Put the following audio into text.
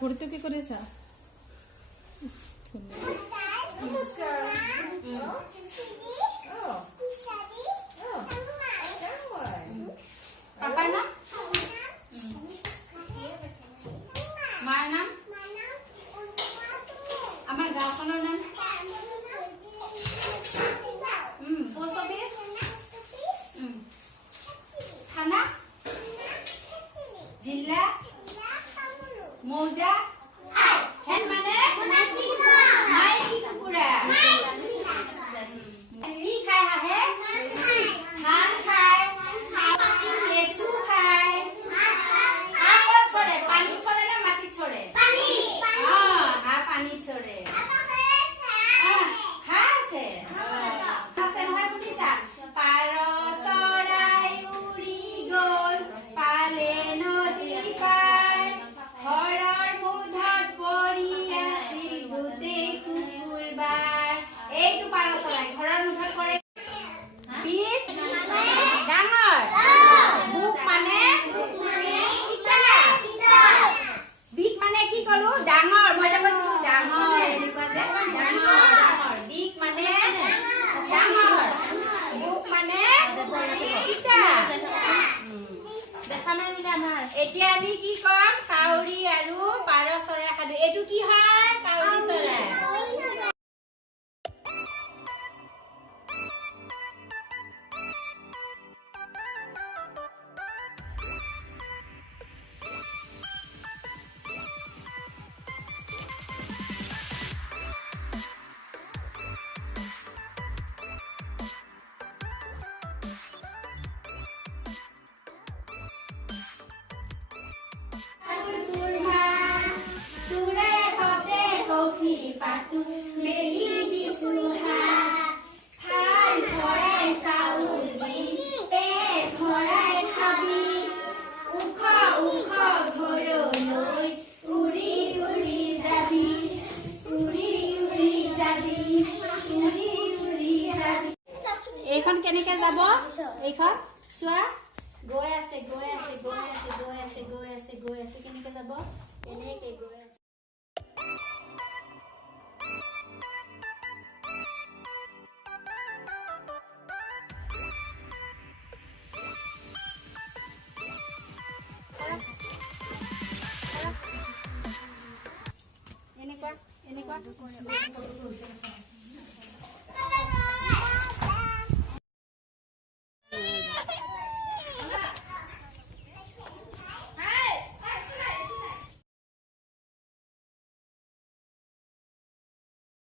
ভৰ্তি কি কৰেছা পাপাৰ নাম মাৰ নাম আমাৰ গাঁওখনৰ নাম পোষ্ট অফিস থানা জিলা মৌজা হেন মানে মাইকী কুকুৰা কি খাই আহে ধান খায় লেচু খায় হাঁহ ক'ত চৰে পানীত চৰে নে মাটিত চৰে হাঁহ পানীত চৰে হাঁহ আছে আছে নহয় শুনিছা পাৰ চৰাই উৰি গ'ল পালে নদী পাৰ ঘৰৰ মুধত পৰি আছিল গোটেই কুকুৰবাৰ এইটো পাৰ চৰাই ঘৰৰ মুধত পৰে বিগ ডাঙৰ বুক মানে বিগ মানে কি কলো ডাঙৰ মই যে কৈছো ডাঙৰ এনেকুৱা যে ডাঙৰ বিগ মানে ডাঙৰ বুক মানে কিতা দেখা নাই বোলে আমাৰ এতিয়া আমি কি কম কাউৰী আৰু পাৰ চৰাই সাধু এইটো কি হয় কাউৰী চৰাই পাতু মেলি বিচুহা খাই ভৰাই চাউল দি পেট ভৰাই খাবি উখ উখ ঘৰলৈ উৰি উৰি যাবি উৰি উৰি যাবি উৰি উৰি কেনেকে যাব এইখন চোৱা গৈ আছে গৈ আছে গৈ আছে গৈ আছে গৈ আছে গৈ আছে কেনেকে যাব এনেকে গৈ আছে এনেকুৱা এনেকুৱা